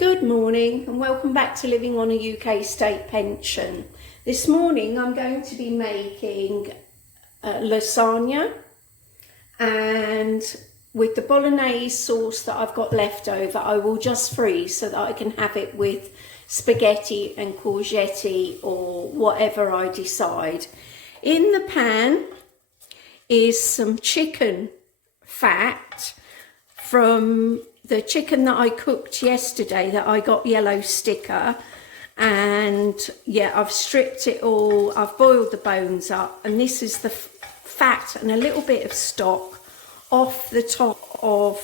Good morning and welcome back to Living on a UK State Pension. This morning I'm going to be making lasagna, and with the bolognese sauce that I've got left over I will just freeze so that I can have it with spaghetti and courgette or whatever I decide. In the pan is some chicken fat from the chicken that I cooked yesterday that I got yellow sticker, and yeah, I've stripped it all, I've boiled the bones up, and this is the fat and a little bit of stock off the top of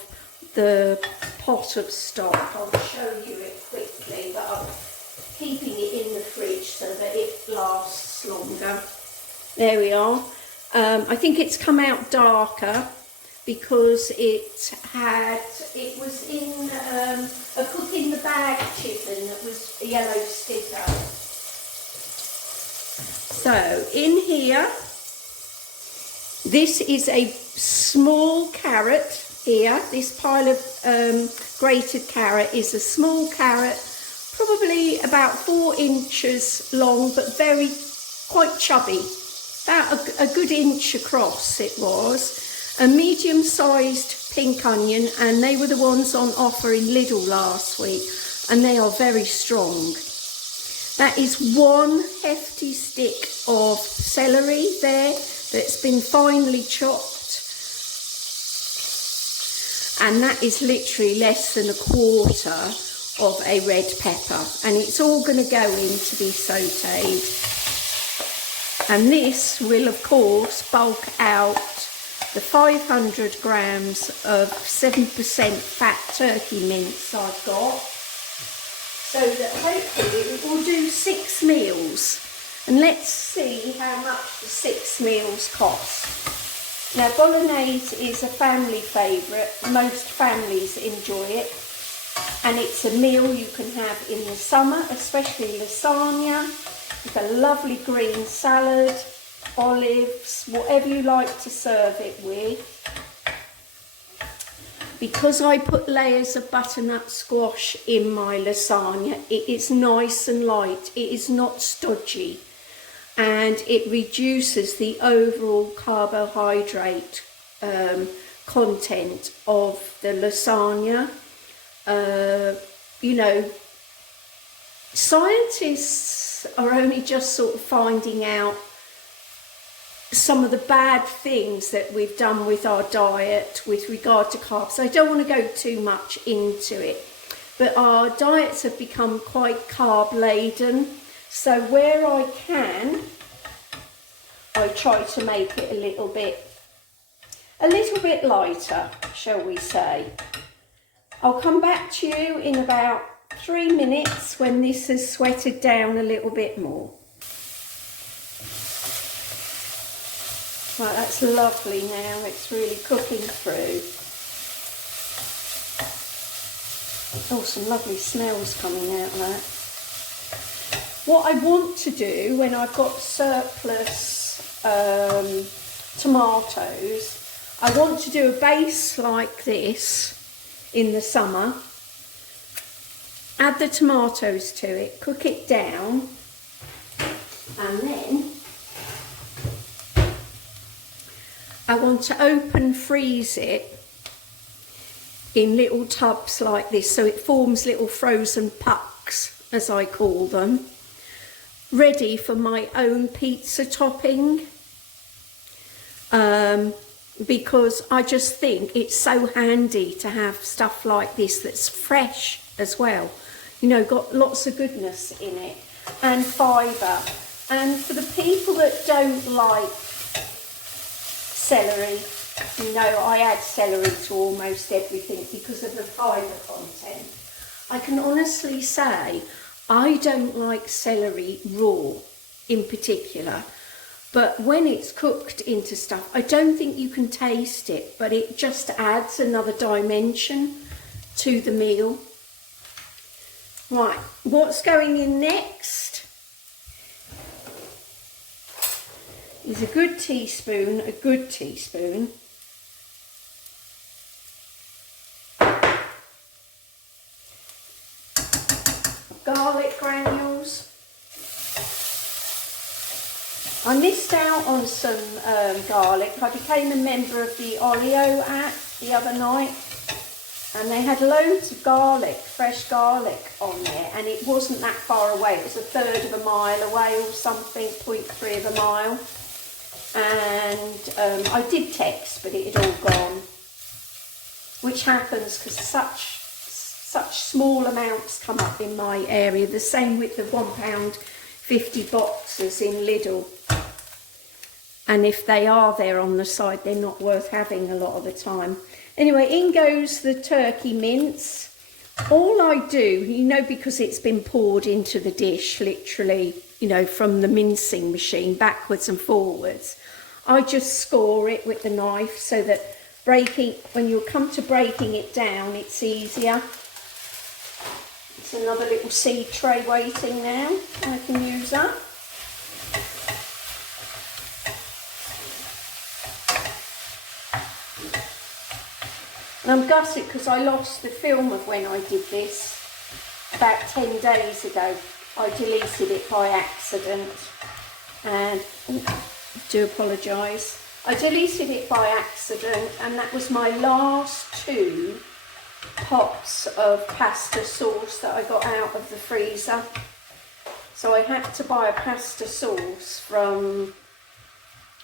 the pot of stock. I'll show you it quickly, but I'm keeping it in the fridge so that it lasts longer. There we are. I think it's come out darker because it was in a cook in the bag chicken that was a yellow sticker. So in here, this is a small carrot here. This pile of grated carrot is a small carrot, probably about 4 inches long, but quite chubby. About a good inch across it was. A medium-sized pink onion, and they were the ones on offer in Lidl last week, and they are very strong. That is 1 hefty stick of celery there that's been finely chopped, and that is literally less than 1/4 of a red pepper, and it's all going to go in to be sautéed. And this will of course bulk out the 500 grams of 7% fat turkey mince I've got, so that hopefully it will do 6 meals. And let's see how much the 6 meals cost. Now, bolognese is a family favourite. Most families enjoy it, and it's a meal you can have in the summer, especially lasagna, with a lovely green salad, olives, whatever you like to serve it with. Because I put layers of butternut squash in my lasagna, it is nice and light, it is not stodgy, and it reduces the overall carbohydrate content of the lasagna. You know, scientists are only just sort of finding out some of the bad things that we've done with our diet with regard to carbs. I don't want to go too much into it, but our diets have become quite carb laden, so where I can, I try to make it a little bit lighter, shall we say. I'll come back to you in about 3 minutes when this has sweated down a little bit more. Right, that's lovely now, it's really cooking through. Oh, some lovely smells coming out of that. What I want to do when I've got surplus tomatoes, I want to do a base like this in the summer, add the tomatoes to it, cook it down, and then I want to open freeze it in little tubs like this, so it forms little frozen pucks, as I call them, ready for my own pizza topping, because I just think it's so handy to have stuff like this that's fresh as well, you know, got lots of goodness in it and fibre. And for the people that don't like celery, you know, I add celery to almost everything because of the fibre content. I can honestly say I don't like celery raw in particular, but when it's cooked into stuff, I don't think you can taste it, but it just adds another dimension to the meal. Right, what's going in next is a good teaspoon garlic granules. I missed out on some garlic. I became a member of the Oreo app the other night, and they had loads of garlic, fresh garlic on there, and it wasn't that far away. It was a third of a mile away or something, 0.3 of a mile. And I did text, but it had all gone, which happens because such small amounts come up in my area. The same with the £1.50 boxes in Lidl. And if they are there on the side, they're not worth having a lot of the time. Anyway, in goes the turkey mince. All I do, you know, because it's been poured into the dish, literally, you know, from the mincing machine, backwards and forwards, I just score it with the knife so that when you come to breaking it down, it's easier. It's another little seed tray waiting now. I can use that. And I'm gutted because I lost the film of when I did this about 10 days ago. I deleted it by accident, and do apologise. I deleted it by accident, and that was my last 2 pots of pasta sauce that I got out of the freezer. So I had to buy a pasta sauce from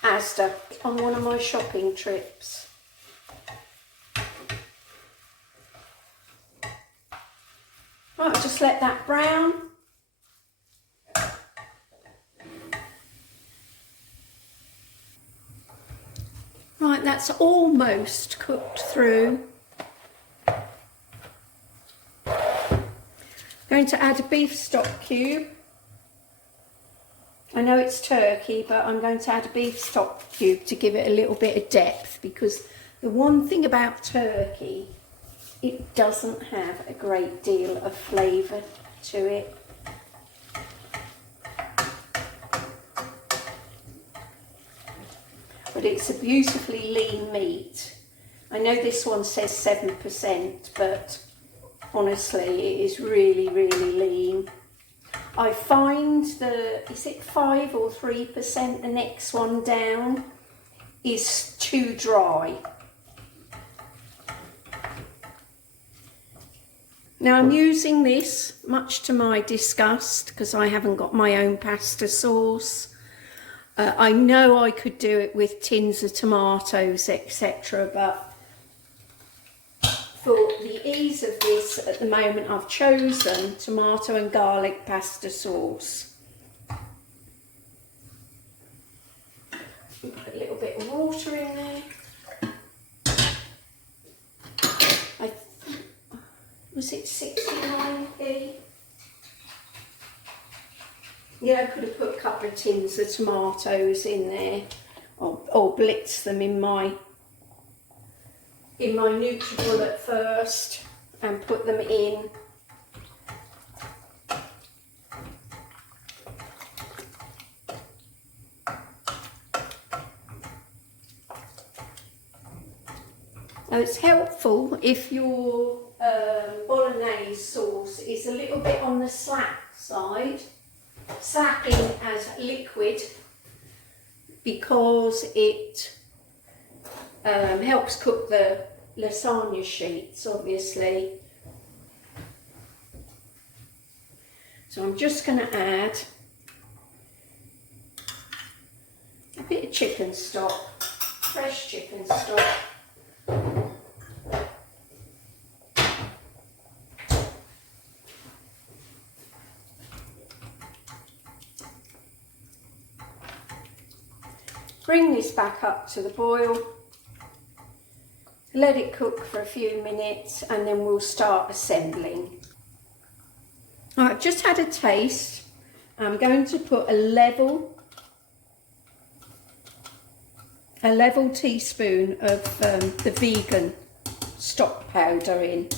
Asda on one of my shopping trips. Right, I'll just let that brown. Right, that's almost cooked through. Going to add a beef stock cube. I know it's turkey, but I'm going to add a beef stock cube to give it a little bit of depth, because the one thing about turkey, it doesn't have a great deal of flavour to it. But it's a beautifully lean meat. I know this one says 7%, but honestly, it is really, really lean. I find is it 5 or 3%, the next one down, is too dry. Now I'm using this, much to my disgust, because I haven't got my own pasta sauce. I know I could do it with tins of tomatoes, etc., but for the ease of this at the moment, I've chosen tomato and garlic pasta sauce. Put a little bit of water in there. Was it 69p? Yeah, I could have put a couple of tins of tomatoes in there, or blitz them in my NutriBullet first and put them in. Now it's helpful if your bolognese sauce is a little bit on the slack side, slacking as liquid, because it helps cook the lasagne sheets, obviously. So I'm just going to add a bit of chicken stock, fresh chicken stock. Bring this back up to the boil, let it cook for a few minutes, and then we'll start assembling. I've just had a taste. I'm going to put a level teaspoon of the vegan stock powder in,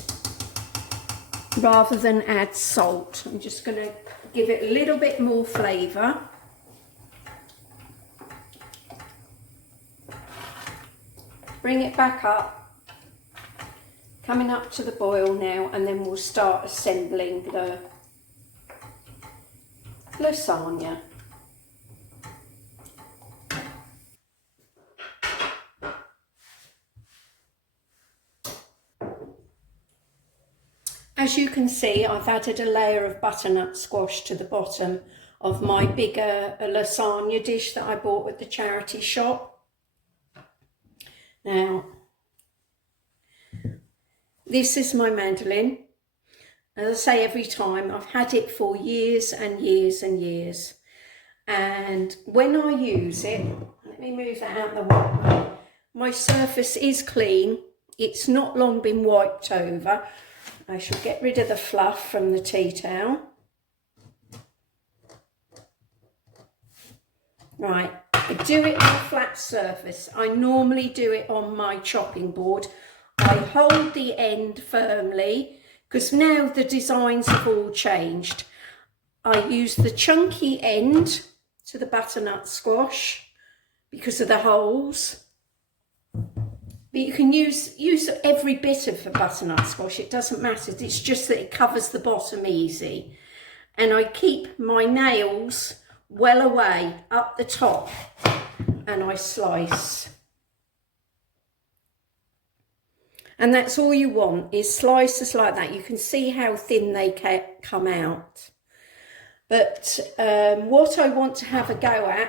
rather than add salt. I'm just going to give it a little bit more flavour. Bring it back up, coming up to the boil now, and then we'll start assembling lasagna. As you can see, I've added a layer of butternut squash to the bottom of my bigger lasagna dish that I bought at the charity shop. Now, this is my mandolin. As I say every time, I've had it for years and years and years. And when I use it, let me move that out of the way. My surface is clean. It's not long been wiped over. I shall get rid of the fluff from the tea towel. Right, I do it on a flat surface. I normally do it on my chopping board. I hold the end firmly because now the designs have all changed. I use the chunky end to the butternut squash because of the holes. But you can use every bit of the butternut squash, it doesn't matter. It's just that it covers the bottom easy. And I keep my nails well away up the top and I slice. And that's all you want, is slices like that. You can see how thin they come out. But what I want to have a go at,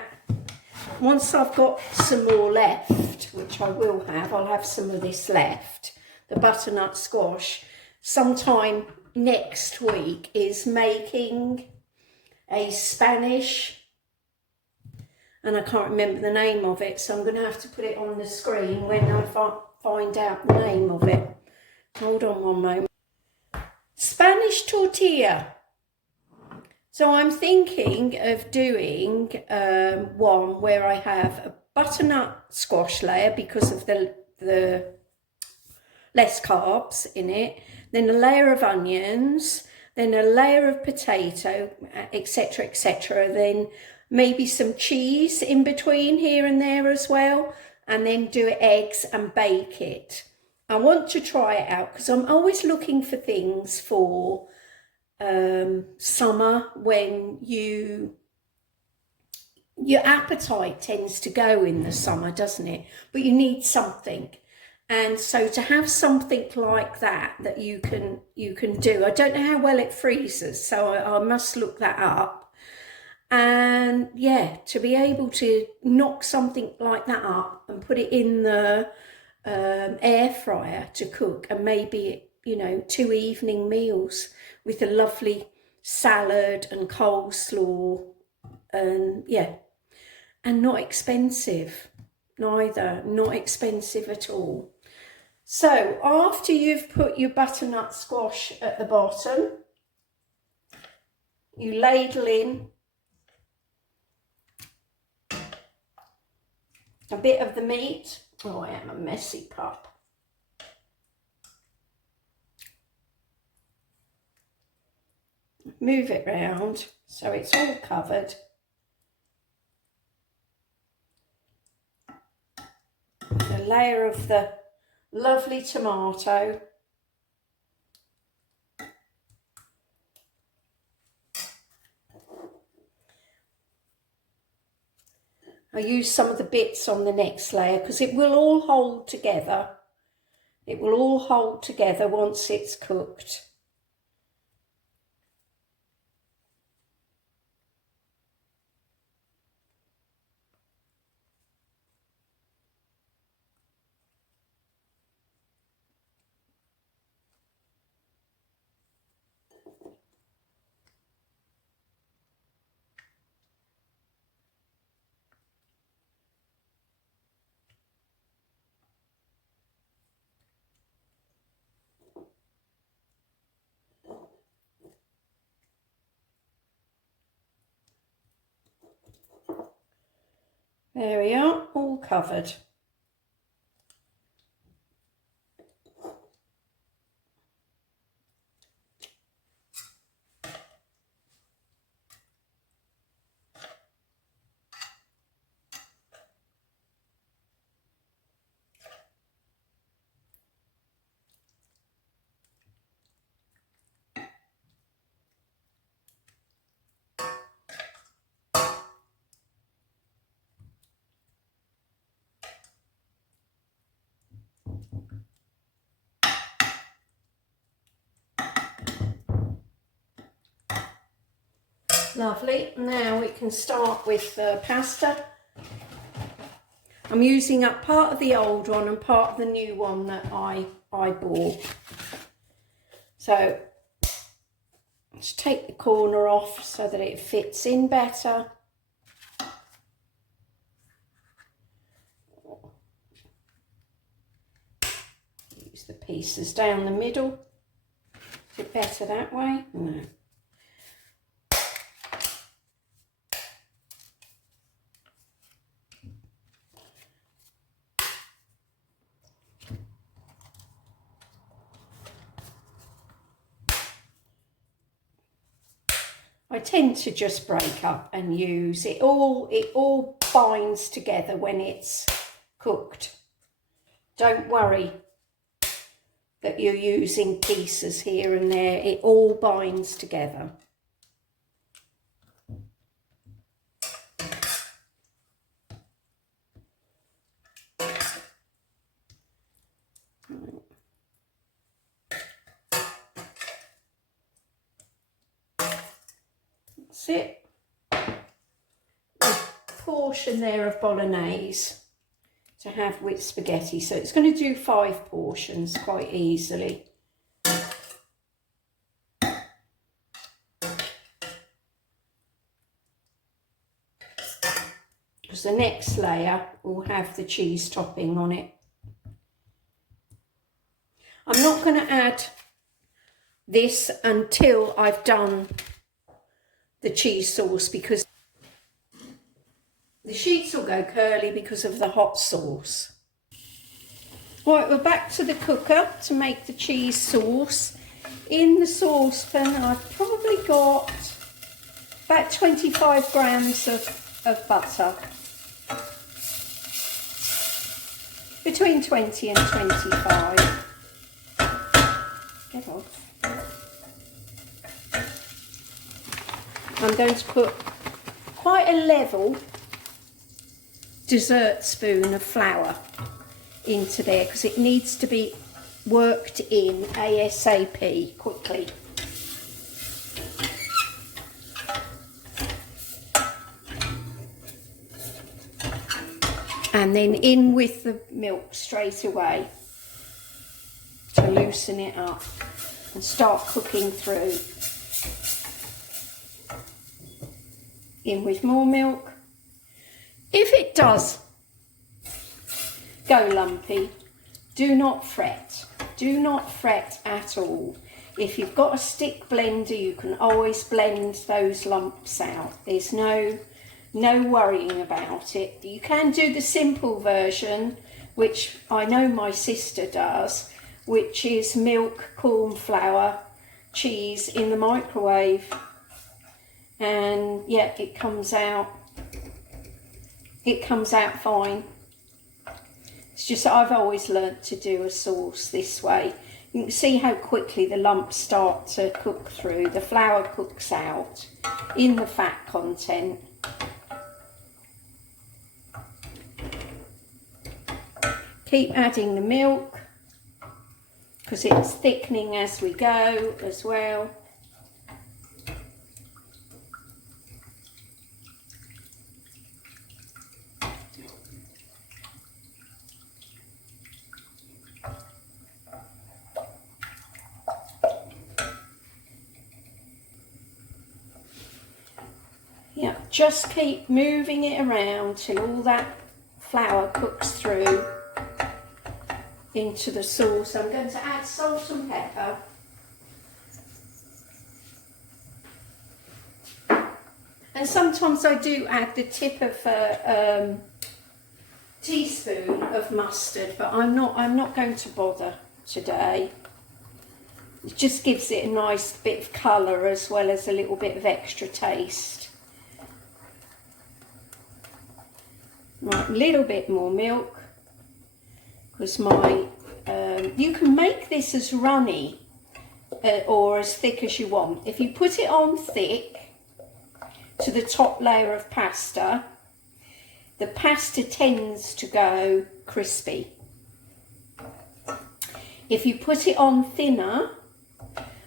once I've got some more left, which I will have, I'll have some of this left, the butternut squash, sometime next week, is making a Spanish, and I can't remember the name of it, so I'm going to have to put it on the screen when I find out the name of it. Hold on one moment. Spanish tortilla. So I'm thinking of doing one where I have a butternut squash layer because of the less carbs in it, then a layer of onions, then a layer of potato, etc., etc. Then maybe some cheese in between here and there as well, and then do eggs and bake it. I want to try it out because I'm always looking for things for summer when your appetite tends to go in the summer, doesn't it? But you need something, and so to have something like that you can do. I don't know how well it freezes, so I must look that up. And yeah, to be able to knock something like that up and put it in the air fryer to cook, and maybe 2 evening meals with a lovely salad and coleslaw, and yeah, and not expensive neither, not expensive at all. So after you've put your butternut squash at the bottom, you ladle in a bit of the meat. Oh, I am a messy pup. Move it round so it's all covered. With a layer of the lovely tomato. I use some of the bits on the next layer because it will all hold together. It will all hold together once it's cooked. There we are, all covered. Lovely. Now we can start with the pasta. I'm using up part of the old one and part of the new one that I bought. So let's take the corner off so that it fits in better. Use the pieces down the middle. Is it better that way? No. I tend to just break up and use it all binds together when it's cooked. Don't worry that you're using pieces here and there, it all binds together. That's it. A portion there of bolognese to have with spaghetti, so it's going to do 5 portions quite easily. Because the next layer will have the cheese topping on it. I'm not going to add this until I've done the cheese sauce, because the sheets will go curly because of the hot sauce. Right, we're back to the cooker to make the cheese sauce. In the saucepan I've probably got about 25 grams of butter. Between 20 and 25. Get off. I'm going to put quite a level dessert spoon of flour into there because it needs to be worked in ASAP quickly. And then in with the milk straight away to loosen it up and start cooking through. In with more milk. If it does go lumpy, do not fret. Do not fret at all. If you've got a stick blender, you can always blend those lumps out. There's no worrying about it. You can do the simple version, which I know my sister does, which is milk, corn flour, cheese in the microwave. And yeah, it comes out fine. It's just that I've always learnt to do a sauce this way. You can see how quickly the lumps start to cook through. The flour cooks out in the fat content. Keep adding the milk because it's thickening as we go as well. Yeah, just keep moving it around till all that flour cooks through into the sauce. I'm going to add salt and pepper. And sometimes I do add the tip of a teaspoon of mustard, but I'm not going to bother today. It just gives it a nice bit of colour as well as a little bit of extra taste. Right, a little bit more milk, because you can make this as runny or as thick as you want. If you put it on thick to the top layer of pasta, the pasta tends to go crispy. If you put it on thinner,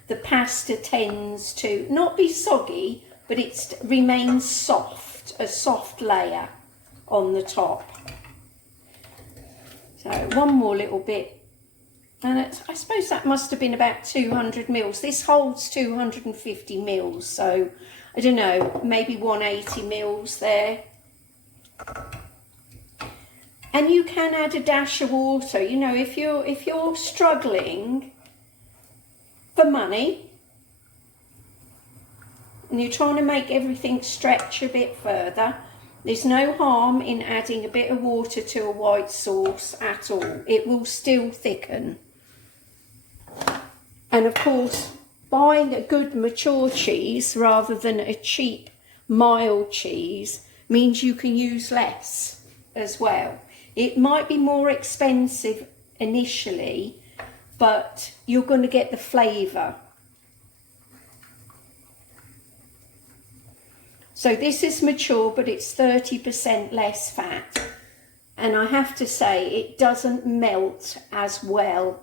the pasta tends to not be soggy, but it remains soft, a soft layer on the top. So one more little bit, and I suppose that must have been about 200 mils. This holds 250 mils, so I don't know, maybe 180 mils there. And you can add a dash of water, you know, if you're struggling for money and you're trying to make everything stretch a bit further, there's no harm in adding a bit of water to a white sauce at all. It will still thicken. And of course, buying a good mature cheese rather than a cheap mild cheese means you can use less as well. It might be more expensive initially, but you're going to get the flavour. So this is mature, but it's 30% less fat. And I have to say, it doesn't melt as well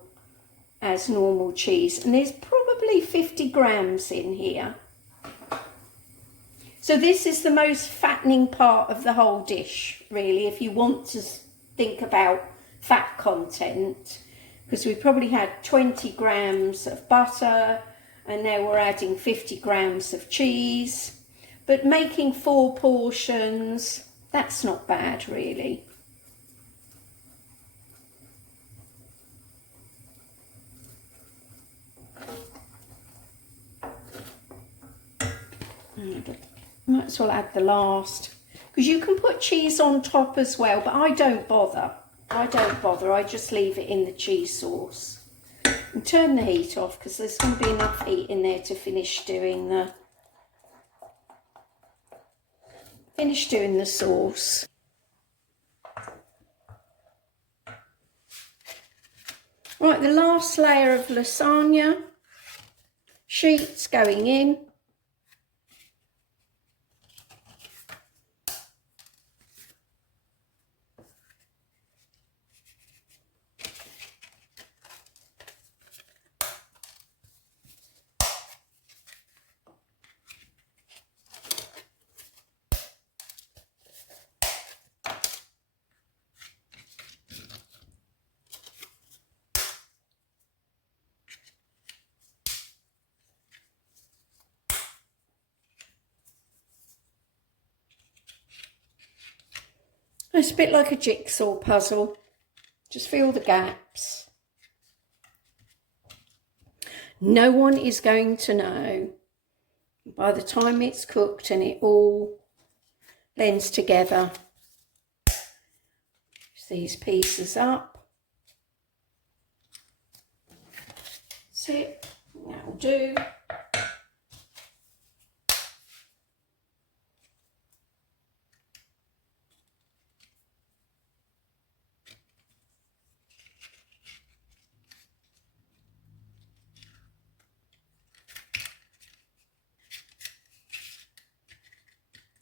as normal cheese. And there's probably 50 grams in here. So this is the most fattening part of the whole dish, really, if you want to think about fat content, because we probably had 20 grams of butter and now we're adding 50 grams of cheese. But making 4 portions, that's not bad, really. Might as well add the last, because you can put cheese on top as well, but I don't bother. I just leave it in the cheese sauce. And turn the heat off, because there's going to be enough heat in there to finish doing the sauce. Right, the last layer of lasagna sheets going in. It's a bit like a jigsaw puzzle. Just fill the gaps. No one is going to know by the time it's cooked and it all blends together. Just these pieces up. That's it. That'll do.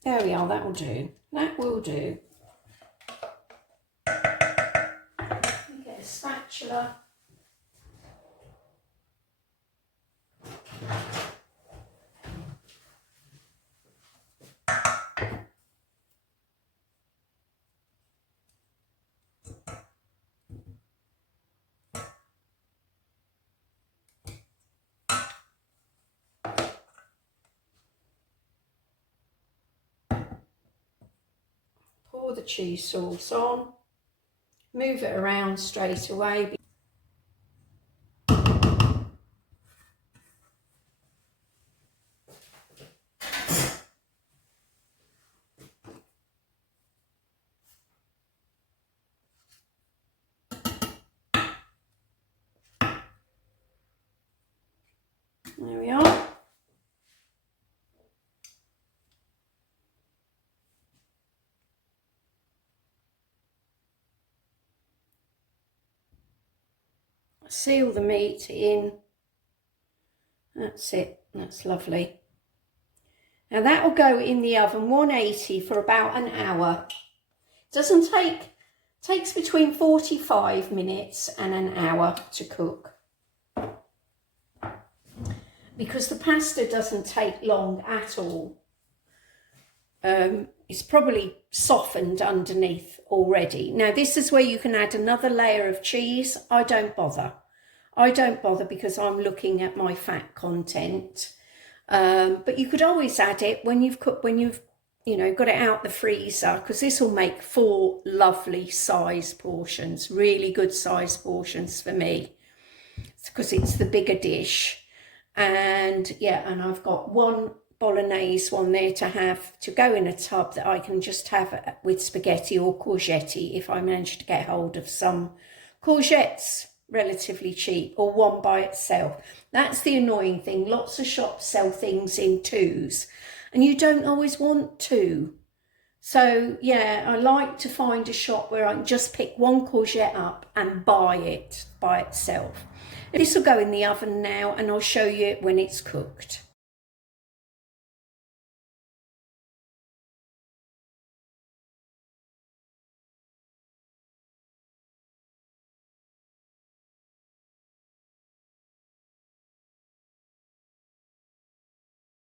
There we are, that will do. That will do. Get a spatula. Pour the cheese sauce on, move it around straight away. There we are. Seal the meat in. That's it. That's lovely. Now that will go in the oven 180 for about an hour. Doesn't takes between 45 minutes and an hour to cook. Because the pasta doesn't take long at all. it's probably softened underneath already. Now this is where you can add another layer of cheese. I don't bother. I don't bother because I'm looking at my fat content. But you could always add it when you've got it out the freezer, because this will make 4 lovely size portions, really good size portions for me, because it's the bigger dish. And yeah, and I've got 1 bolognese one there to go in a tub that I can just have with spaghetti or courgette if I manage to get hold of some courgettes relatively cheap, or 1 by itself. That's the annoying thing. Lots of shops sell things in 2s and you don't always want 2. So yeah, I like to find a shop where I can just pick 1 courgette up and buy it by itself. This will go in the oven now and I'll show you it when it's cooked.